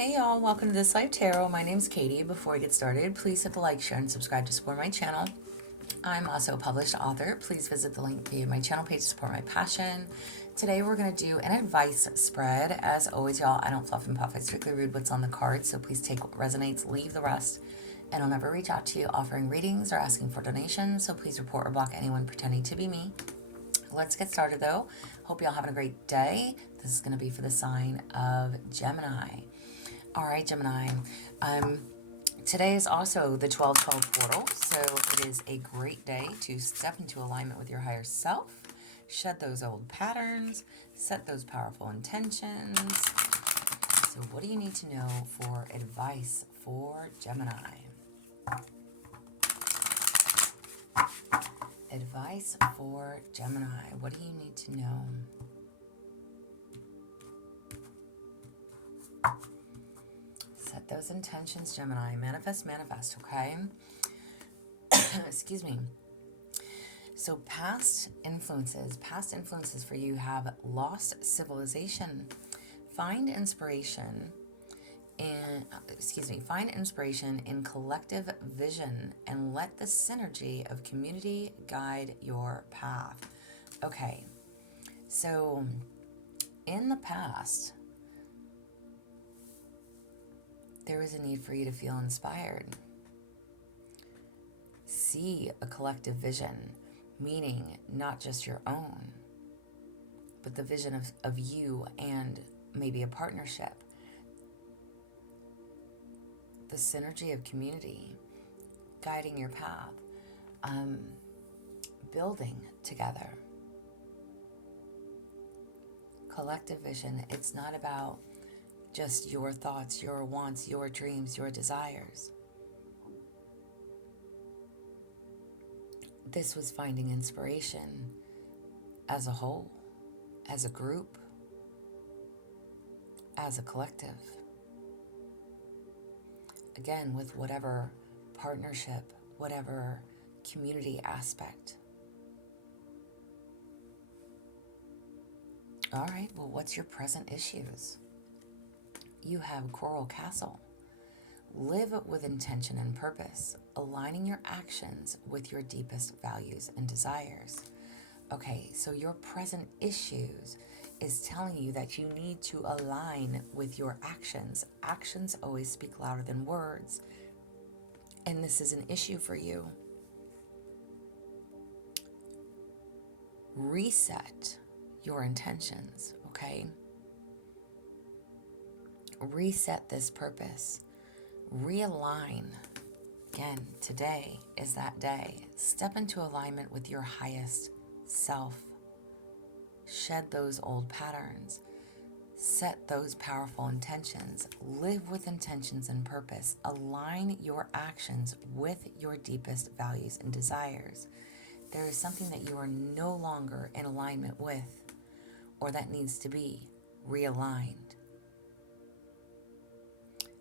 Hey y'all, welcome to This Life Tarot. My name's Katie. Before we get started, please hit the like, share, and subscribe to support my channel. I'm also a published author. Please visit the link via my channel page to support my passion. Today we're going to do an advice spread. As always, y'all, I don't fluff and puff. I strictly read what's on the card, so please take what resonates, leave the rest. And I'll never reach out to you offering readings or asking for donations, so please report or block anyone pretending to be me. Let's get started though. Hope y'all having a great day. This is going to be for the sign of Gemini. All right, Gemini. Today is also the 12/12 portal, so it is a great day to step into alignment with your higher self, shed those old patterns, set those powerful intentions. So what do you need to know for advice for Gemini? Advice for Gemini. What do you need to know? Set those intentions, Gemini. Manifest, okay? Excuse me. So past influences for you have lost civilization. Find inspiration in collective vision and let the synergy of community guide your path. Okay, so in the past, there is a need for you to feel inspired. See a collective vision, meaning not just your own, but the vision of you and maybe a partnership. The synergy of community guiding your path, building together. Collective vision, it's not about just your thoughts, your wants, your dreams, your desires. This was finding inspiration as a whole, as a group, as a collective. Again, with whatever partnership, whatever community aspect. All right, well, what's your present issues? You have Coral Castle. Live with intention and purpose, aligning your actions with your deepest values and desires. Okay, so your present issues is telling you that you need to align with your actions. Actions always speak louder than words. And this is an issue for you. Reset your intentions, okay? Reset this purpose. Realign. Again, today is that day. Step into alignment with your highest self. Shed those old patterns. Set those powerful intentions. Live with intentions and purpose. Align your actions with your deepest values and desires. There is something that you are no longer in alignment with, or that needs to be realigned.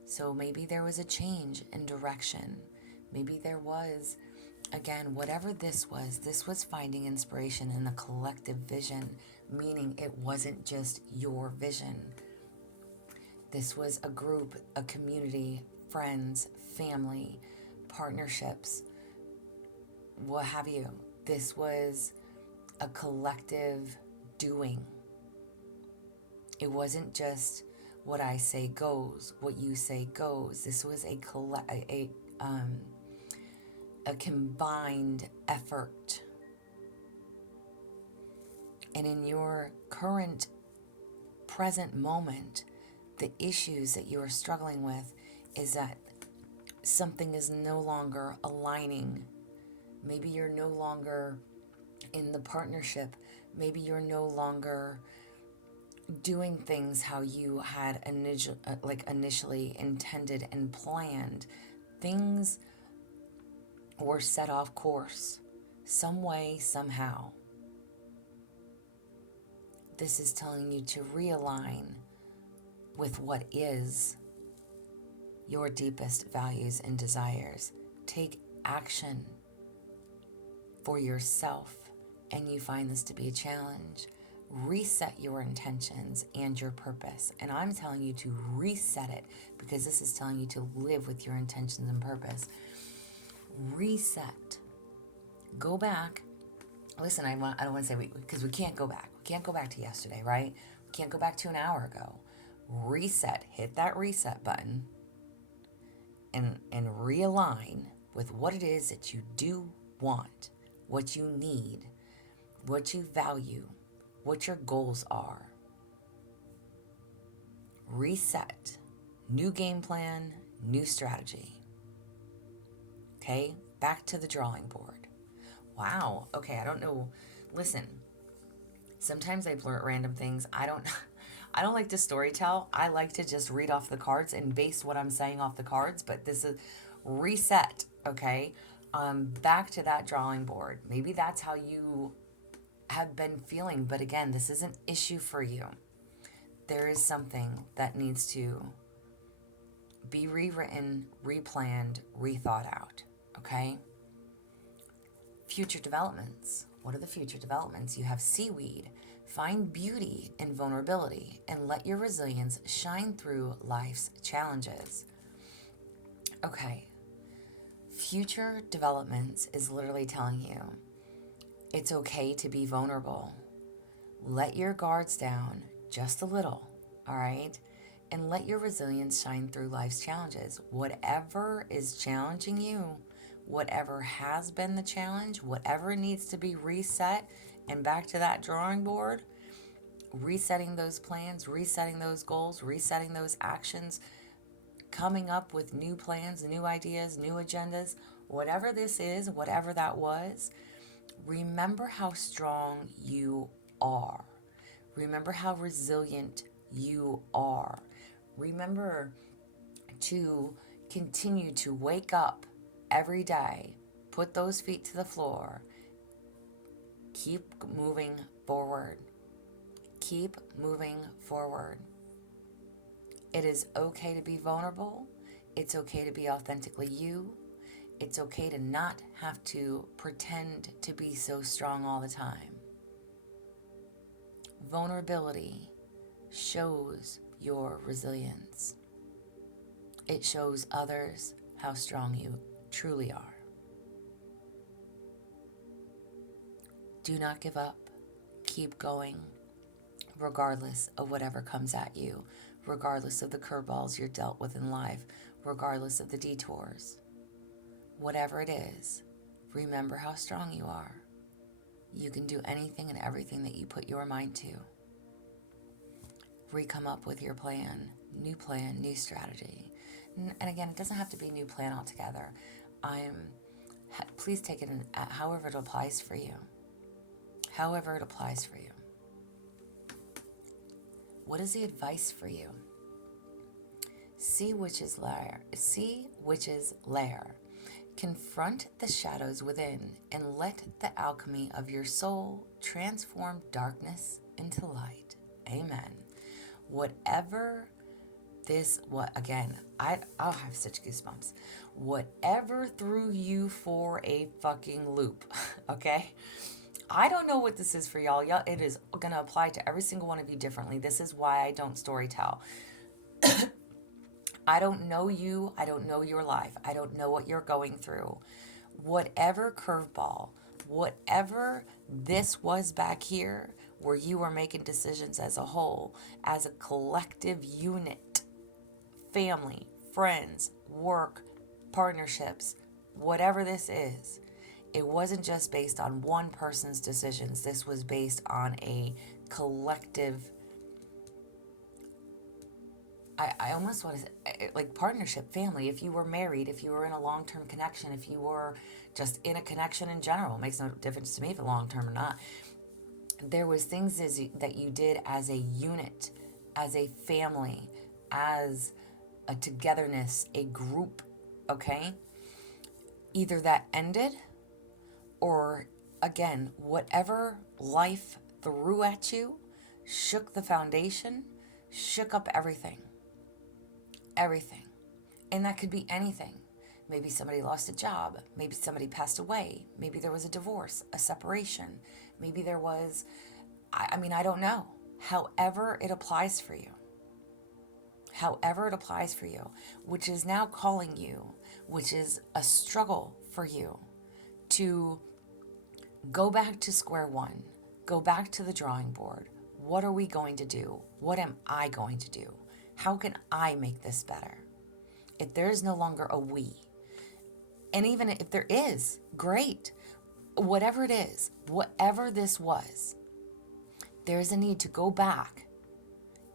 So maybe there was a change in direction. Maybe there was, again, whatever this was finding inspiration in a collective vision, meaning it wasn't just your vision. This was a group, a community, friends, family, partnerships, what have you. This was a collective doing. It wasn't just what I say goes, what you say goes. This was a combined effort. And in your current present moment, the issues that you are struggling with is that something is no longer aligning. Maybe you're no longer in the partnership. Maybe you're no longer doing things how you had initially intended and planned. Things were set off course, some way, somehow. This is telling you to realign with what is your deepest values and desires. Take action for yourself, and you find this to be a challenge. reset your intentions and your purpose. And I'm telling you to reset it because this is telling you to live with your intentions and purpose. Reset. Go back. Listen, I don't want to say because we can't go back. We can't go back to yesterday, right? We can't go back to an hour ago. Reset. Hit that reset button and realign with what it is that you do want, what you need, what you value, what your goals are. Reset. New game plan, new strategy. Okay? Back to the drawing board. Wow. Okay, I don't know. Listen, sometimes I blurt random things. I don't like to storytell. I like to just read off the cards and base what I'm saying off the cards, but this is reset, okay? Back to that drawing board. Maybe that's how you have been feeling, but again, this is an issue for you. There is something that needs to be rewritten, replanned, rethought out, okay? Future developments. What are the future developments? You have seaweed. Find beauty in vulnerability and let your resilience shine through life's challenges. Okay. Future developments is literally telling you it's okay to be vulnerable. Let your guards down just a little, all right? And let your resilience shine through life's challenges. Whatever is challenging you, whatever has been the challenge, whatever needs to be reset and back to that drawing board, resetting those plans, resetting those goals, resetting those actions, coming up with new plans, new ideas, new agendas, whatever this is, whatever that was, remember how strong you are. Remember how resilient you are. Remember to continue to wake up every day, put those feet to the floor, keep moving forward. Keep moving forward. It is okay to be vulnerable. It's okay to be authentically you. It's okay to not have to pretend to be so strong all the time. Vulnerability shows your resilience. It shows others how strong you truly are. Do not give up. Keep going, regardless of whatever comes at you, regardless of the curveballs you're dealt with in life, regardless of the detours. Whatever it is, remember how strong you are. You can do anything and everything that you put your mind to. Re-come up with your plan, new strategy. And again, it doesn't have to be a new plan altogether. Please take it in however it applies for you. However it applies for you. What is the advice for you? See witch's lair. Confront the shadows within and let the alchemy of your soul transform darkness into light. Amen. I'll have such goosebumps. Whatever threw you for a fucking loop, okay? I don't know what this is for y'all. It is going to apply to every single one of you differently. This is why I don't storytell. I don't know you. I don't know your life. I don't know what you're going through. Whatever curveball, whatever this was back here, where you were making decisions as a whole, as a collective unit, family, friends, work, partnerships, whatever this is, it wasn't just based on one person's decisions. This was based on a collective, I almost want to say, like partnership, family. If you were married, if you were in a long-term connection, if you were just in a connection in general, it makes no difference to me if it's long-term or not. There was things that you did as a unit, as a family, as a togetherness, a group, okay? Either that ended or, again, whatever life threw at you, shook the foundation, shook up everything. Everything. And that could be anything. Maybe somebody lost a job. Maybe somebody passed away. Maybe there was a divorce, a separation. Maybe there was I mean, I don't know. However it applies for you. However it applies for you, which is now calling you, which is a struggle for you to go back to square one, go back to the drawing board. What are we going to do? What am I going to do? How can I make this better? If there is no longer a we, and even if there is, great. Whatever it is, whatever this was, there's a need to go back.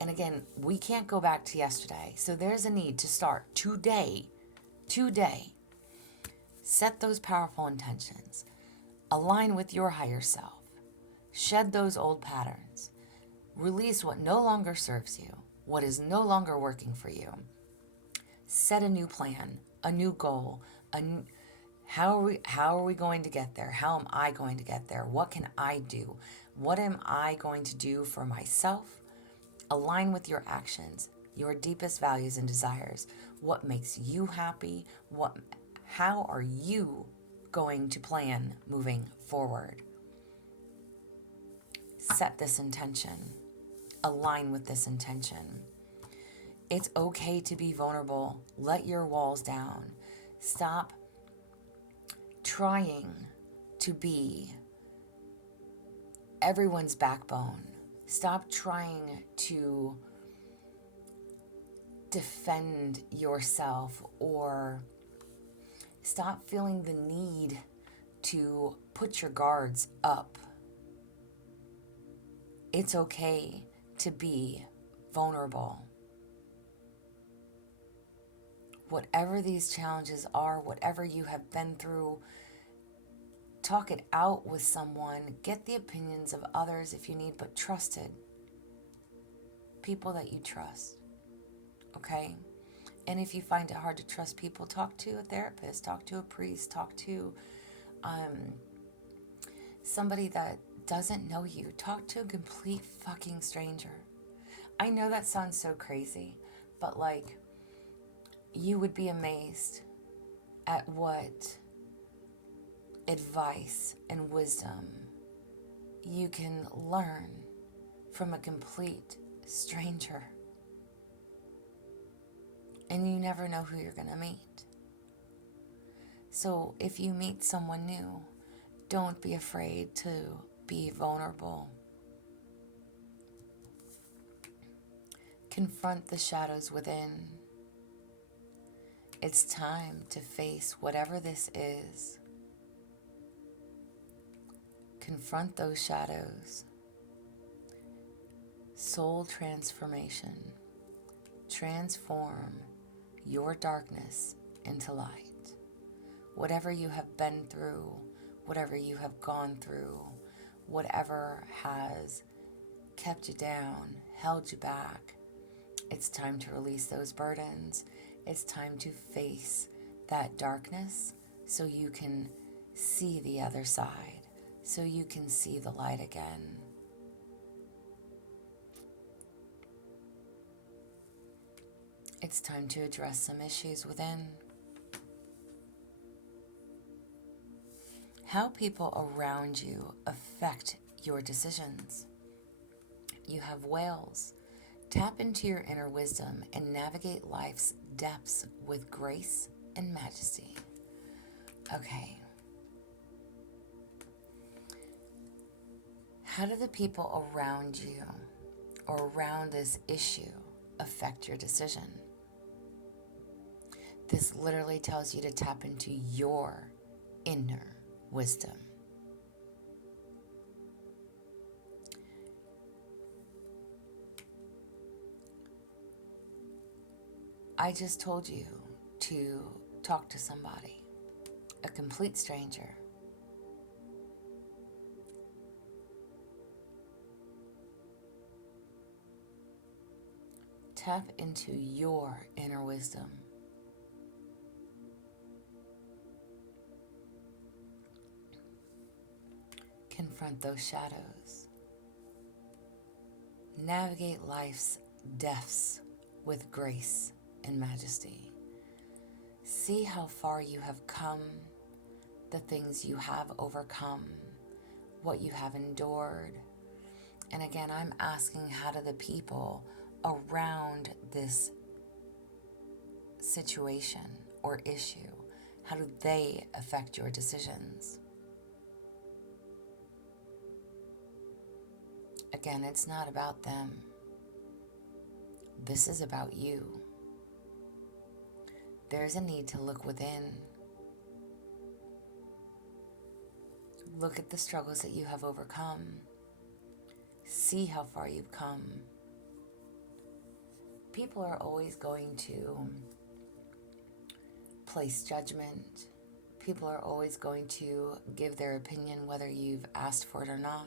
And again, we can't go back to yesterday. So there's a need to start today. Set those powerful intentions. Align with your higher self. Shed those old patterns. Release what no longer serves you, what is no longer working for you. Set a new plan, a new goal, how are we going to get there? How am I going to get there? What can I do? What am I going to do for myself? Align with your actions, your deepest values and desires. What makes you happy? How are you going to plan moving forward? Set this intention. Align with this intention. It's okay to be vulnerable. Let your walls down. Stop trying to be everyone's backbone. Stop trying to defend yourself, or stop feeling the need to put your guards up. It's okay to be vulnerable. Whatever these challenges are, whatever you have been through, talk it out with someone. Get the opinions of others if you need, but trusted people that you trust. Okay? And if you find it hard to trust people, talk to a therapist, talk to a priest, talk to somebody that doesn't know you. Talk to a complete fucking stranger. I know that sounds so crazy, but like, you would be amazed at what advice and wisdom you can learn from a complete stranger. And you never know who you're going to meet. So if you meet someone new, don't be afraid to be vulnerable. Confront the shadows within. It's time to face whatever this is. Confront those shadows. Soul transformation. Transform your darkness into light. Whatever you have been through, whatever you have gone through, whatever has kept you down, held you back, it's time to release those burdens. It's time to face that darkness so you can see the other side, so you can see the light again. It's time to address some issues within. How people around you affect your decisions. You have whales. Tap into your inner wisdom and navigate life's depths with grace and majesty. Okay. How do the people around you or around this issue affect your decision? This literally tells you to tap into your inner wisdom. I just told you to talk to somebody, a complete stranger. Tap into your inner wisdom. Confront those shadows. Navigate life's depths with grace and majesty. See how far you have come, the things you have overcome, what you have endured, And again, I'm asking, how do the people around this situation or issue, how do they affect your decisions? Again, it's not about them. This is about you. There's a need to look within. Look at the struggles that you have overcome. See how far you've come. People are always going to place judgment. People are always going to give their opinion whether you've asked for it or not.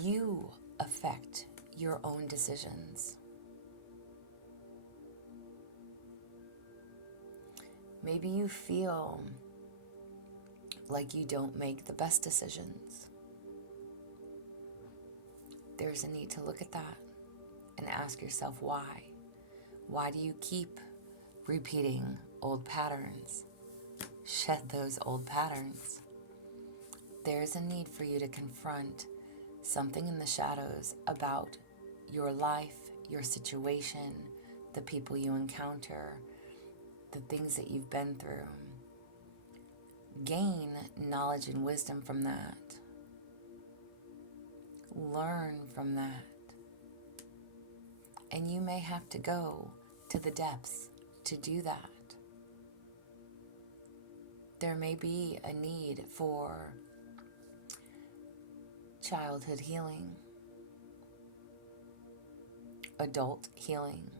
You affect your own decisions. Maybe you feel like you don't make the best decisions. There's a need to look at that and ask yourself why. Why do you keep repeating old patterns? Shed those old patterns. There's a need for you to confront something in the shadows about your life, your situation, the people you encounter, the things that you've been through. Gain knowledge and wisdom from that. Learn from that. And you may have to go to the depths to do that. There may be a need for childhood healing, adult healing.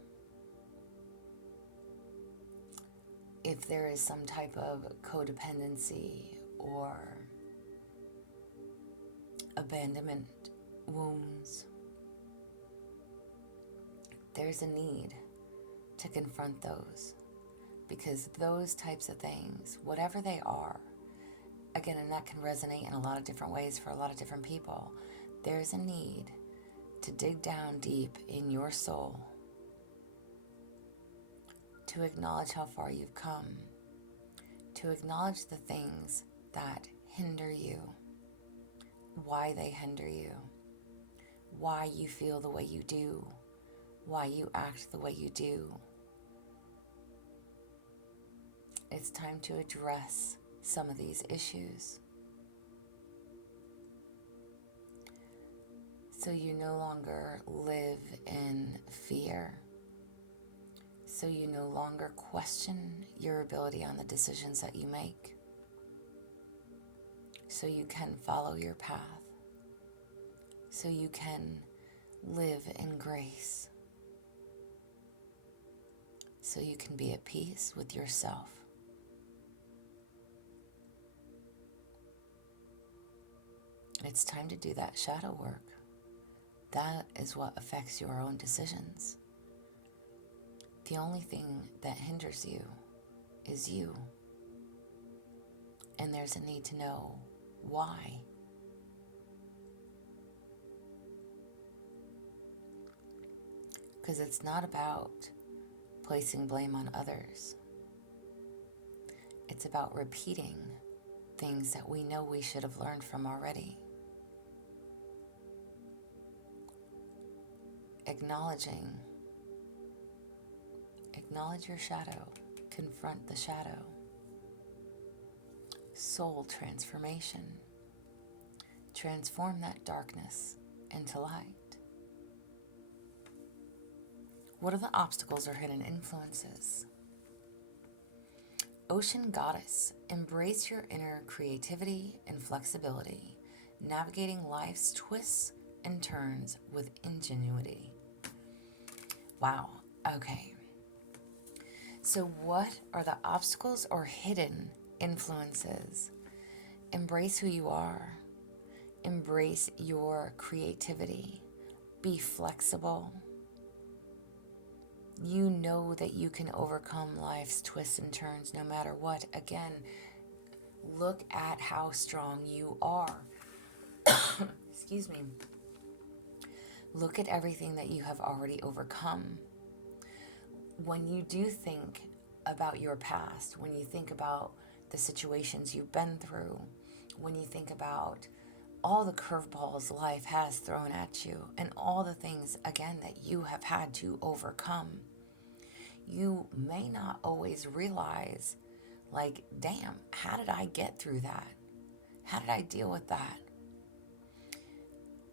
If there is some type of codependency or abandonment wounds, there's a need to confront those, because those types of things, whatever they are, again, and that can resonate in a lot of different ways for a lot of different people, there's a need to dig down deep in your soul to acknowledge how far you've come, to acknowledge the things that hinder you, why they hinder you, why you feel the way you do, why you act the way you do. It's time to address some of these issues so you no longer live in fear, so you no longer question your ability on the decisions that you make, so you can follow your path, so you can live in grace, so you can be at peace with yourself. It's time to do that shadow work. That is what affects your own decisions. The only thing that hinders you is you. And there's a need to know why. Because it's not about placing blame on others. It's about repeating things that we know we should have learned from already. Acknowledge your shadow. Confront the shadow. Soul transformation. Transform that darkness into light. What are the obstacles or hidden influences? Ocean Goddess, embrace your inner creativity and flexibility, navigating life's twists and turns with ingenuity. Wow, okay. So what are the obstacles or hidden influences? Embrace who you are. Embrace your creativity. Be flexible. You know that you can overcome life's twists and turns no matter what. Again, look at how strong you are. Excuse me. Look at everything that you have already overcome. When you do think about your past, when you think about the situations you've been through, when you think about all the curveballs life has thrown at you and all the things, again, that you have had to overcome, you may not always realize, like, damn, how did I get through that? How did I deal with that?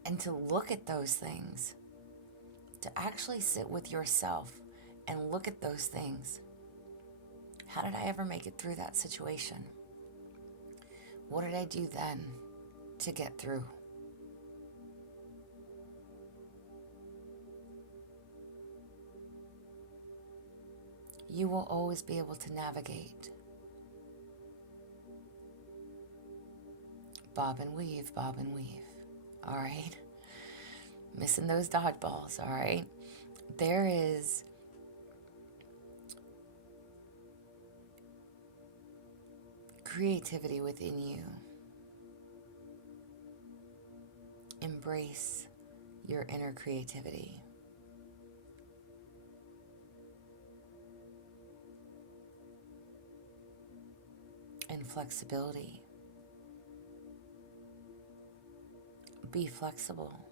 And to look at those things, to actually sit with yourself and look at those things. How did I ever make it through that situation? What did I do then to get through? You will always be able to navigate. Bob and weave, bob and weave. All right? Missing those dodgeballs, all right? There is creativity within you. Embrace your inner creativity. And flexibility. Be flexible.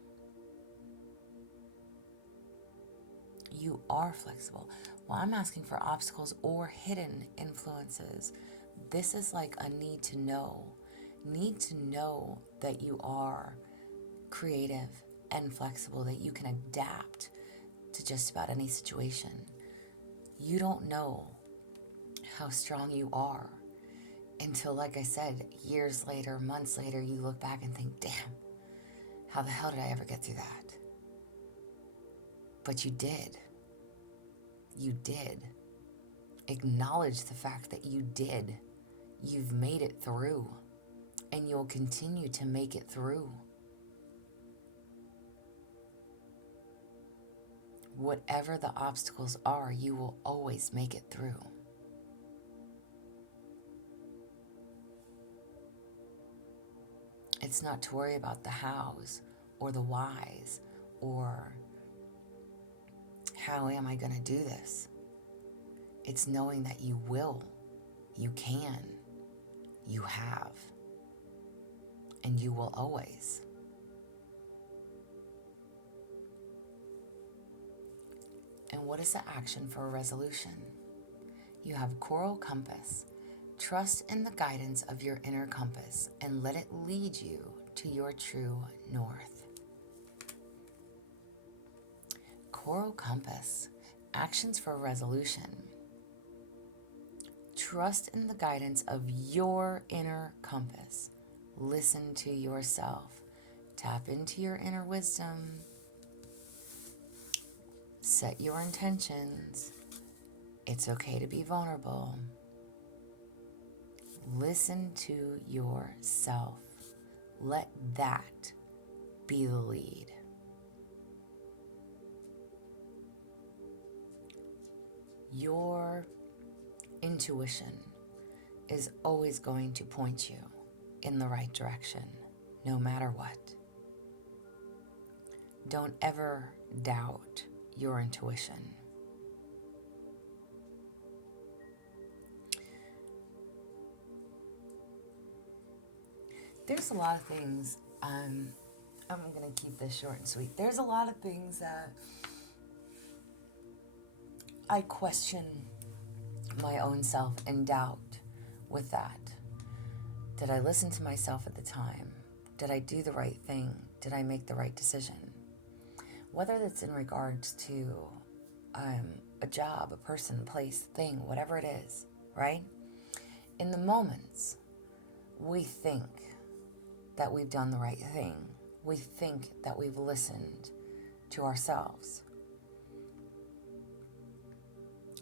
You are flexible. Well, I'm asking for obstacles or hidden influences. This is like a need to know. Need to know that you are creative and flexible, that you can adapt to just about any situation. You don't know how strong you are until, like I said, years later, months later, you look back and think, damn, how the hell did I ever get through that? But you did. You did. Acknowledge the fact that you did. You've made it through, and you'll continue to make it through. Whatever the obstacles are, you will always make it through. It's not to worry about the hows or the whys or how am I going to do this? It's knowing that you will, you can, you have, and you will always. And what is the action for a resolution? You have coral compass. Trust in the guidance of your inner compass and let it lead you to your true north. Coral compass. Actions for a resolution. Trust in the guidance of your inner compass. Listen to yourself. Tap into your inner wisdom. Set your intentions. It's okay to be vulnerable. Listen to yourself. Let that be the lead. Your intuition is always going to point you in the right direction, no matter what. Don't ever doubt your intuition. There's a lot of things, I'm going to keep this short and sweet. There's a lot of things that I question my own self and doubt with that. Did I listen to myself at the time? Did I do the right thing? Did I make the right decision? Whether that's in regards to a job, a person, place, thing, whatever it is, right? In the moments, we think that we've done the right thing. We think that we've listened to ourselves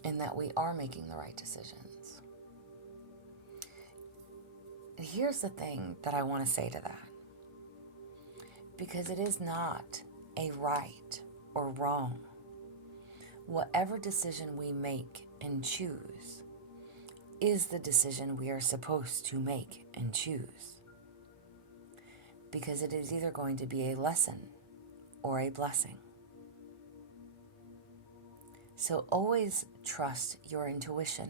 and that we are making the right decisions. And here's the thing that I want to say to that. Because it is not a right or wrong. Whatever decision we make and choose is the decision we are supposed to make and choose. Because it is either going to be a lesson or a blessing. So always trust your intuition.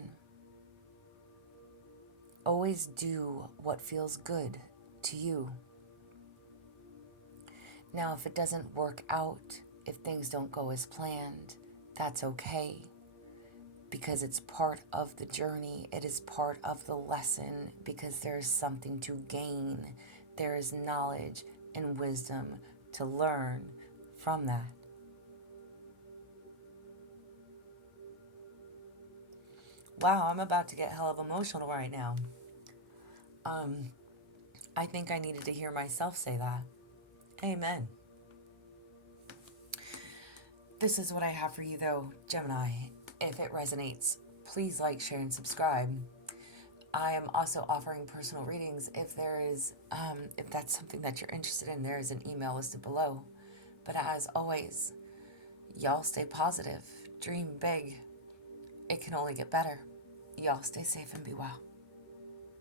Always do what feels good to you. Now, if it doesn't work out, if things don't go as planned, that's okay, because it's part of the journey. It is part of the lesson, because there is something to gain. There is knowledge and wisdom to learn from that. Wow, I'm about to get hell of emotional right now. I think I needed to hear myself say that. Amen. This is what I have for you though, Gemini. If it resonates, please like, share, and subscribe. I am also offering personal readings. If that's something that you're interested in, there is an email listed below. But as always, y'all stay positive, dream big. It can only get better. Y'all stay safe and be well.